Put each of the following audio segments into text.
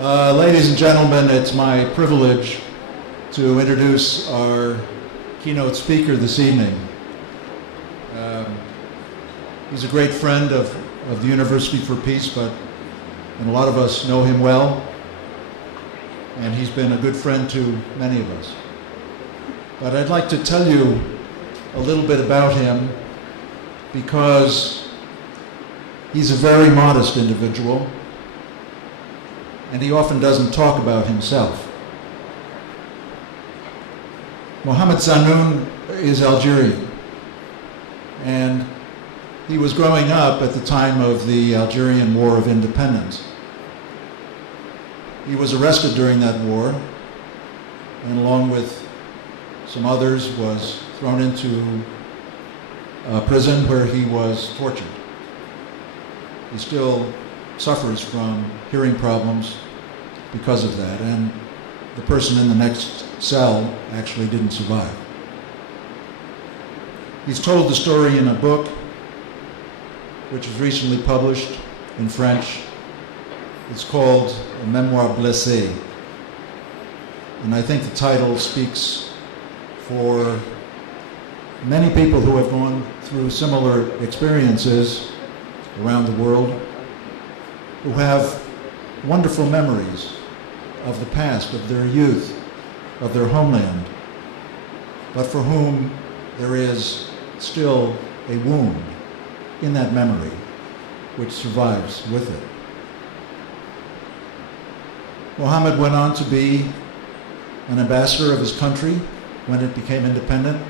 Ladies and gentlemen, it's my privilege to introduce our keynote speaker this evening. He's a great friend of the University for Peace, and a lot of us know him well, and he's been a good friend to many of us. But I'd like to tell you a little bit about him because he's a very modest individual, and he often doesn't talk about himself. Mohamed Zannoun is Algerian, and he was growing up at the time of the Algerian War of Independence. He was arrested during that war, and along with some others was thrown into a prison where he was tortured. He still suffers from hearing problems because of that, and the person in the next cell actually didn't survive. He's told the story in a book which was recently published in French. It's called Memoir Blessée, and I think the title speaks for many people who have gone through similar experiences around the world, who have wonderful memories of the past, of their youth, of their homeland, but for whom there is still a wound in that memory which survives with it. Mohamed went on to be an ambassador of his country when it became independent,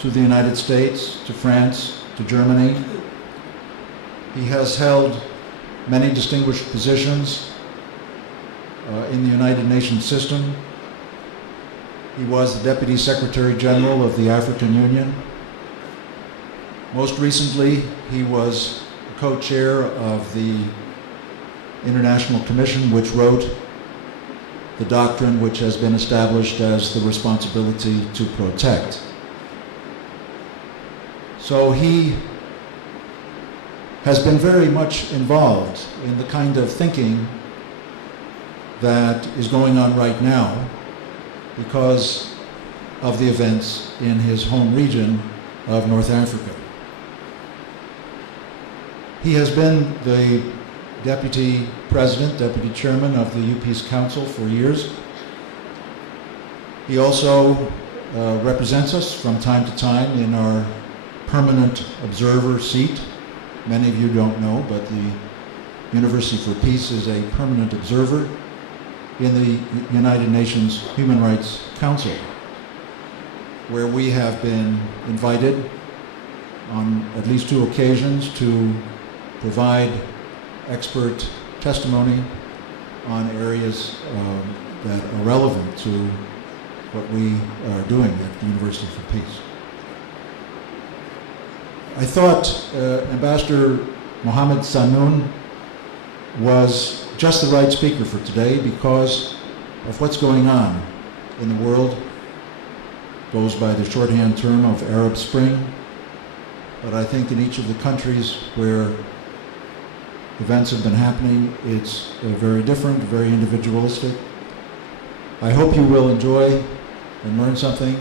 to the United States, to France, to Germany. He has held many distinguished positions in the United Nations system. He was the Deputy Secretary General of the African Union. Most recently, he was co-chair of the International Commission which wrote the doctrine which has been established as the responsibility to protect. So he has been very much involved in the kind of thinking that is going on right now because of the events in his home region of North Africa. He has been the deputy president, deputy chairman of the U-Peace Council for years. He also represents us from time to time in our permanent observer seat. Many of you don't know, but the University for Peace is a permanent observer in the United Nations Human Rights Council, where we have been invited on at least 2 occasions to provide expert testimony on areas that are relevant to what we are doing at the University for Peace. I thought Ambassador Mohamed Zannoun was just the right speaker for today because of what's going on in the world. Goes by the shorthand term of Arab Spring, but I think in each of the countries where events have been happening, it's very different, very individualistic. I hope you will enjoy and learn something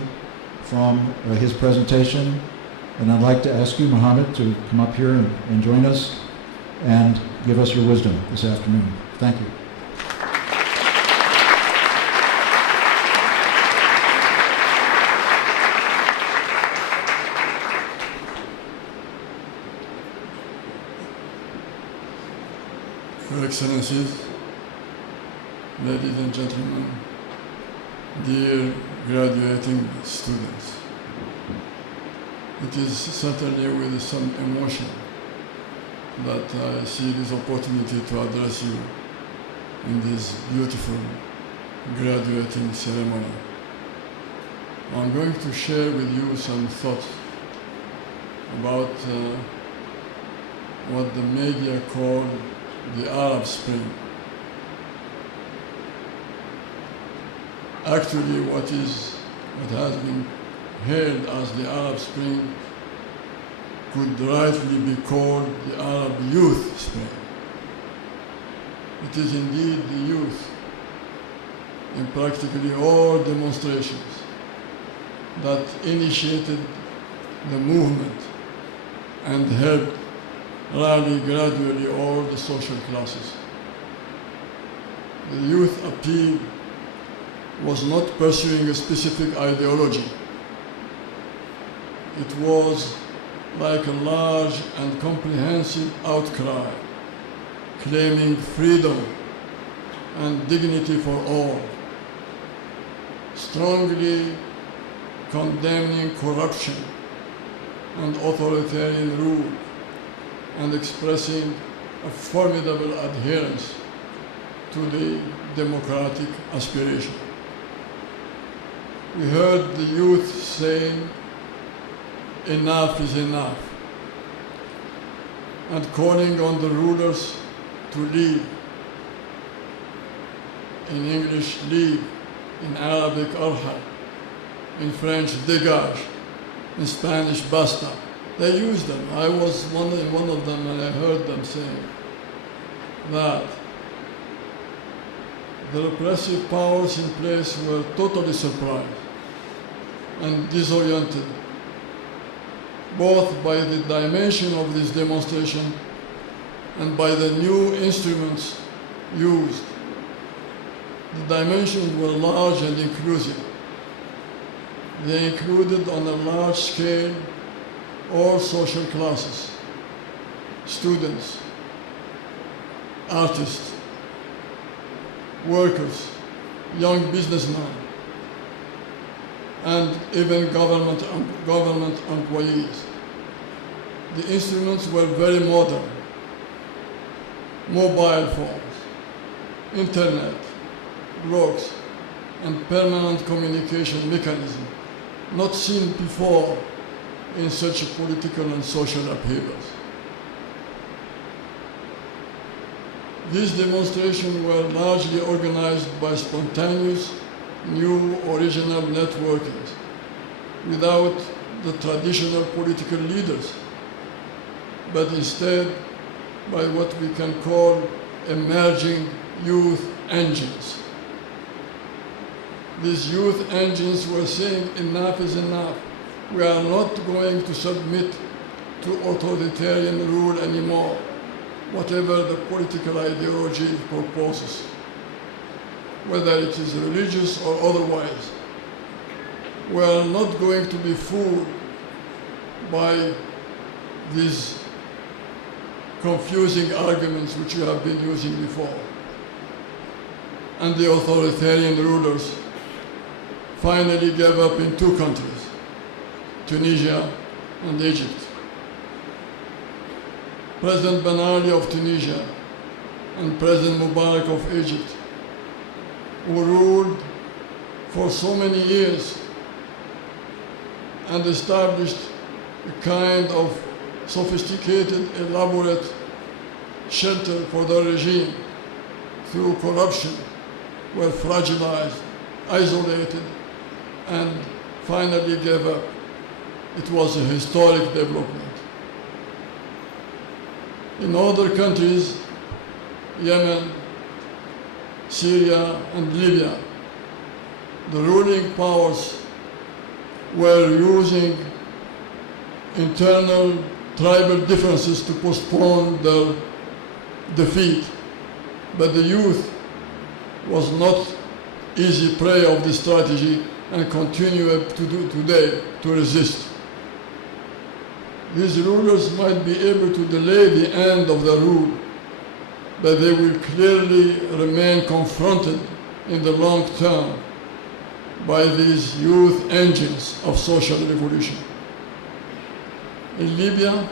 from his presentation. And I'd like to ask you, Mohamed, to come up here and join us and give us your wisdom this afternoon. Thank you. Your Excellencies, ladies and gentlemen, dear graduating students, it is certainly with some emotion that I see this opportunity to address you in this beautiful graduating ceremony. I'm going to share with you some thoughts about what the media call the Arab Spring. Actually, what has been hailed as the Arab Spring could rightly be called the Arab Youth Spring. It is indeed the youth in practically all demonstrations that initiated the movement and helped rally gradually all the social classes. The youth appeal was not pursuing a specific ideology. It was like a large and comprehensive outcry, claiming freedom and dignity for all, strongly condemning corruption and authoritarian rule, and expressing a formidable adherence to the democratic aspiration. We heard the youth saying, "Enough is enough," and calling on the rulers to leave. In English, leave. In Arabic, arhal. In French, dégage. In Spanish, basta. They used them. I was one of them, and I heard them saying that the repressive powers in place were totally surprised and disoriented, both by the dimension of this demonstration and by the new instruments used. The dimensions were large and inclusive. They included on a large scale all social classes, students, artists, workers, young businessmen, and even government employees. The instruments were very modern: mobile phones, internet, blogs, and permanent communication mechanism, not seen before in such political and social upheavals. These demonstrations were largely organized by spontaneous, new, original networkings, without the traditional political leaders, but instead by what we can call emerging youth engines. These youth engines were saying, "Enough is enough. We are not going to submit to authoritarian rule anymore, whatever the political ideology proposes, whether it is religious or otherwise. We are not going to be fooled by these confusing arguments which we have been using before." And the authoritarian rulers finally gave up in two countries, Tunisia and Egypt. President Ben Ali of Tunisia and President Mubarak of Egypt, who ruled for so many years and established a kind of sophisticated, elaborate shelter for the regime through corruption, were fragilized, isolated, and finally gave up. It was a historic development. In other countries, Yemen, Syria, and Libya, the ruling powers were using internal tribal differences to postpone their defeat. But the youth was not easy prey of this strategy and continue to do today to resist. These rulers might be able to delay the end of their rule, but they will clearly remain confronted in the long term by these youth engines of social revolution. In Libya,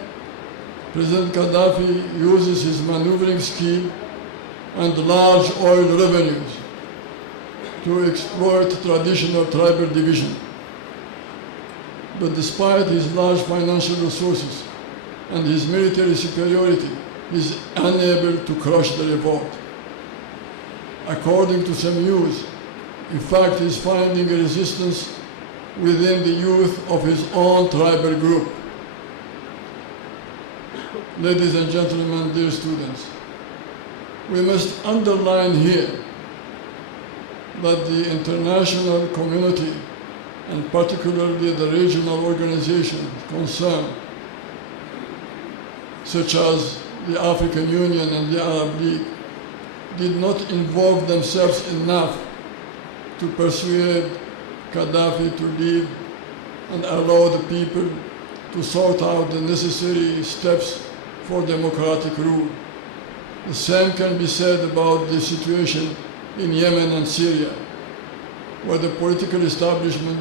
President Gaddafi uses his maneuvering skill and large oil revenues to exploit traditional tribal division. But despite his large financial resources and his military superiority, he is unable to crush the revolt. According to some news, in fact, he is finding a resistance within the youth of his own tribal group. Ladies and gentlemen, dear students, We must underline here that the international community, and particularly the regional organizations concerned, such as the African Union and the Arab League, did not involve themselves enough to persuade Gaddafi to leave and allow the people to sort out the necessary steps for democratic rule. The same can be said about the situation in Yemen and Syria, where the political establishment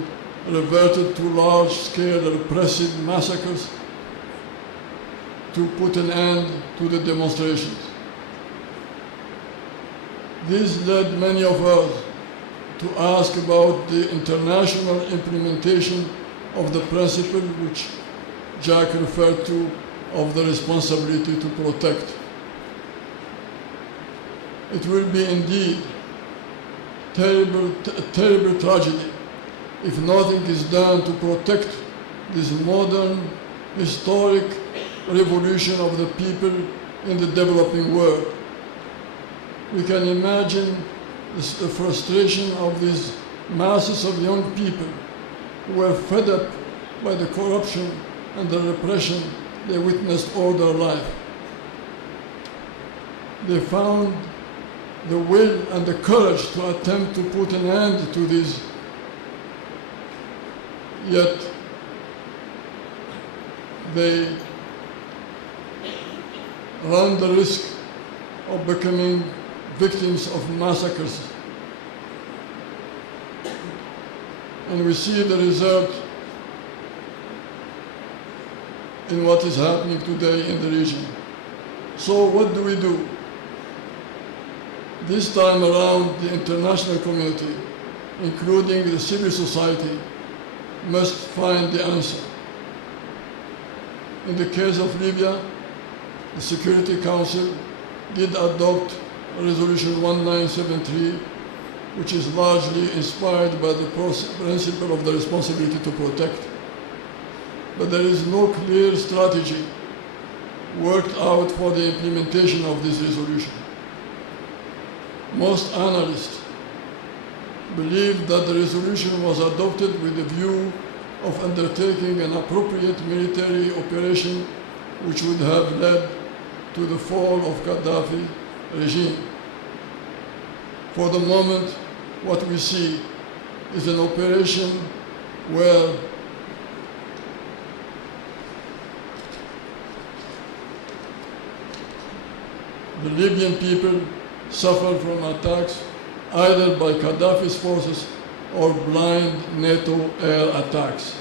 reverted to large-scale repressive massacres to put an end to the demonstrations. This led many of us to ask about the international implementation of the principle which Jack referred to of the responsibility to protect. It will be indeed a terrible tragedy if nothing is done to protect this modern, historic revolution of the people in the developing world. We can imagine the frustration of these masses of young people who were fed up by the corruption and the repression they witnessed all their life. They found the will and the courage to attempt to put an end to this, yet they run the risk of becoming victims of massacres. And we see the result in what is happening today in the region. So what do we do? This time around, the international community, including the civil society, must find the answer. In the case of Libya, the Security Council did adopt Resolution 1973, which is largely inspired by the principle of the responsibility to protect. But there is no clear strategy worked out for the implementation of this resolution. Most analysts believe that the resolution was adopted with the view of undertaking an appropriate military operation which would have led to the fall of Gaddafi regime. For the moment, what we see is an operation where the Libyan people suffer from attacks either by Gaddafi's forces or blind NATO air attacks.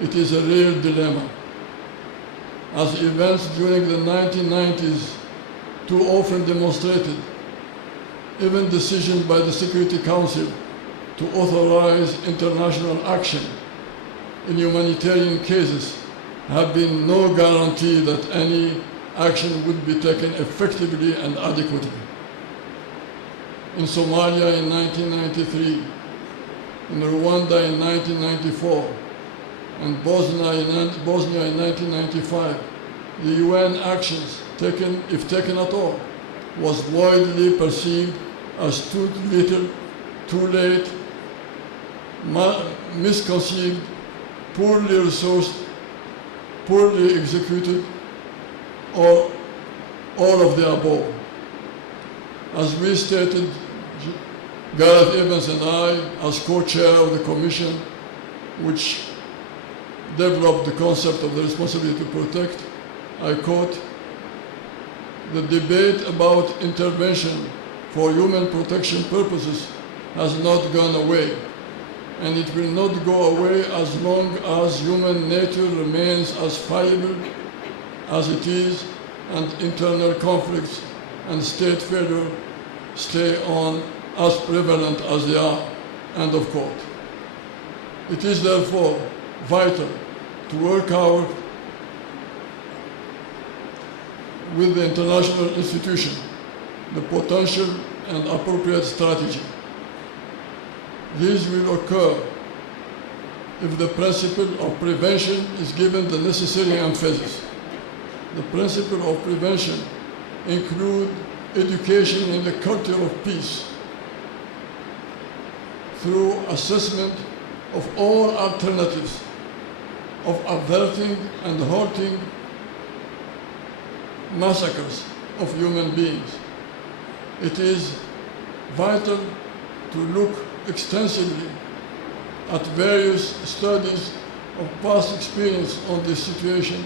It is a real dilemma, as events during the 1990s too often demonstrated. Even decisions by the Security Council to authorize international action in humanitarian cases have been no guarantee that any action would be taken effectively and adequately. In Somalia in 1993, in Rwanda in 1994, and Bosnia in 1995, the UN actions taken, if taken at all, was widely perceived as too little, too late, misconceived, poorly resourced, poorly executed, or all of the above. As we stated, Gareth Evans and I, as co-chair of the commission, which developed the concept of the responsibility to protect, I quote, "The debate about intervention for human protection purposes has not gone away, and it will not go away as long as human nature remains as fallible as it is, and internal conflicts and state failure stay on as prevalent as they are," end of quote. It is therefore vital to work out with the international institution the potential and appropriate strategy. This will occur if the principle of prevention is given the necessary emphasis. The principle of prevention includes education in the culture of peace through assessment of all alternatives of averting and halting massacres of human beings. It is vital to look extensively at various studies of past experience on this situation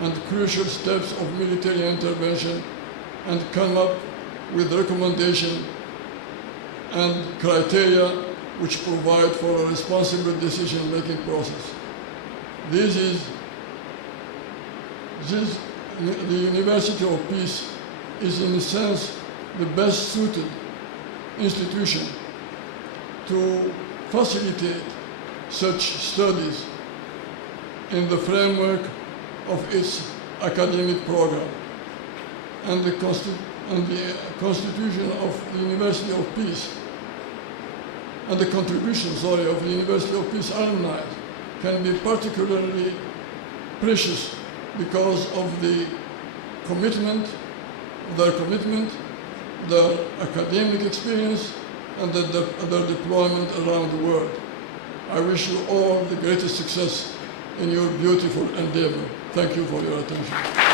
and crucial steps of military intervention and come up with recommendations and criteria which provide for a responsible decision-making process. The University of Peace is in a sense the best suited institution to facilitate such studies in the framework of its academic program. And the constitution of the University of Peace and the contributions, of the University of Peace alumni can be particularly precious because of the commitment, their academic experience, and their deployment around the world. I wish you all the greatest success in your beautiful endeavor. Thank you for your attention.